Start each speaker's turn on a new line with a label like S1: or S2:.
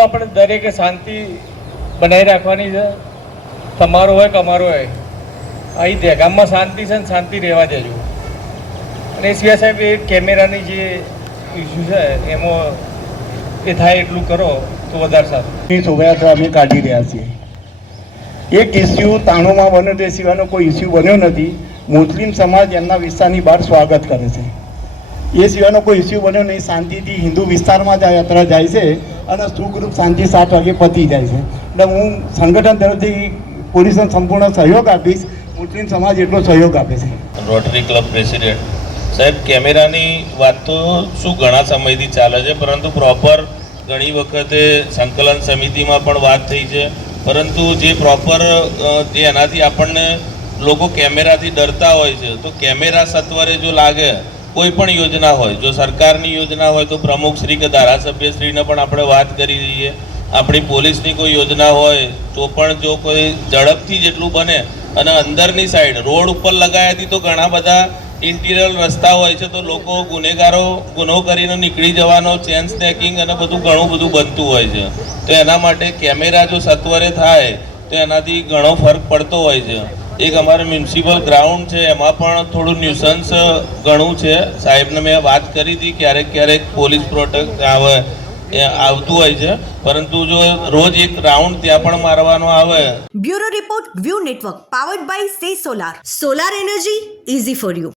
S1: આપણે દરેકે શાંતિ બનાવી રાખવાની છે. તમારો હોય કે અમારો હોય. અહીં દહેગામમાં શાંતિ છે ને શાંતિ રહેવા દેજો. અને એ સિવાય સાહેબ, એ કેમેરાની જે ઇસ્યુ છે, એમાં એ થાય એટલું કરો તો વધારે સારું.
S2: શોભાયાત્રા અમે કાઢી રહ્યા છીએ. એક ઇસ્યુ તાણોમાં બન્યો તે સિવાયનો કોઈ ઇસ્યુ બન્યો નથી. મુસ્લિમ સમાજ એમના વિસ્તારની બહાર સ્વાગત કરે છે. એ સિવાયનો કોઈ ઇસ્યુ બન્યો નહીં. શાંતિથી હિન્દુ વિસ્તારમાં જ યાત્રા જાય છે અને સુખરૂપ શાંતિ સાત વાગે પતી જાય છે. એટલે હું સંગઠન તરફથી પોલીસને સંપૂર્ણ સહયોગ આપીશ. મુસ્લિમ સમાજ એટલો સહયોગ આપે છે.
S3: રોટરી ક્લબ પ્રેસિડેન્ટ સાહેબ, કેમેરાની વાત તો શું ઘણા સમયથી ચાલે છે, પરંતુ પ્રોપર ઘણી વખતે સંકલન સમિતિમાં પણ વાત થઈ છે. પરંતુ જે પ્રોપર જે એનાથી આપણને લોકો કેમેરાથી ડરતા હોય છે, તો કેમેરા સત્વરે જો લાગે કોઈ પણ યોજના હોય, જો સરકારની યોજના હોય તો પ્રમુખશ્રી કે ધારાસભ્યશ્રીને પણ આપણે વાત કરી દઈએ. આપણી પોલીસની કોઈ યોજના હોય, તો પણ જો કોઈ ઝડપથી જેટલું બને, અને અંદરની સાઈડ રોડ ઉપર લગાયાથી તો ઘણા બધા ઇન્ટિરિયર રસ્તા હોય છે, તો લોકો ગુનેગારો, ગુનો કરીને નીકળી જવાનો ચેન સ્નેકિંગ અને બધું ઘણું બધું બનતું હોય છે. તો એના માટે કેમેરા જો સત્વરે થાય, તો એનાથી ઘણો ફરક પડતો હોય છે. એક અમારે મ્યુનિસિપલ ગ્રાઉન્ડ છે, એમાં પણ થોડું ન્યુસન્સ ઘણું છે. સાહેબને મેં વાત કરી હતી, ક્યારેક ક્યારેક પોલીસ પ્રોટેક્ટ આવે, એ આવતું હોય છે. પરંતુ જો રોજ એક રાઉન્ડ ત્યાં પણ મારવાનો આવે.
S4: Bureau report, view network powered by સે solar solar energy easy for you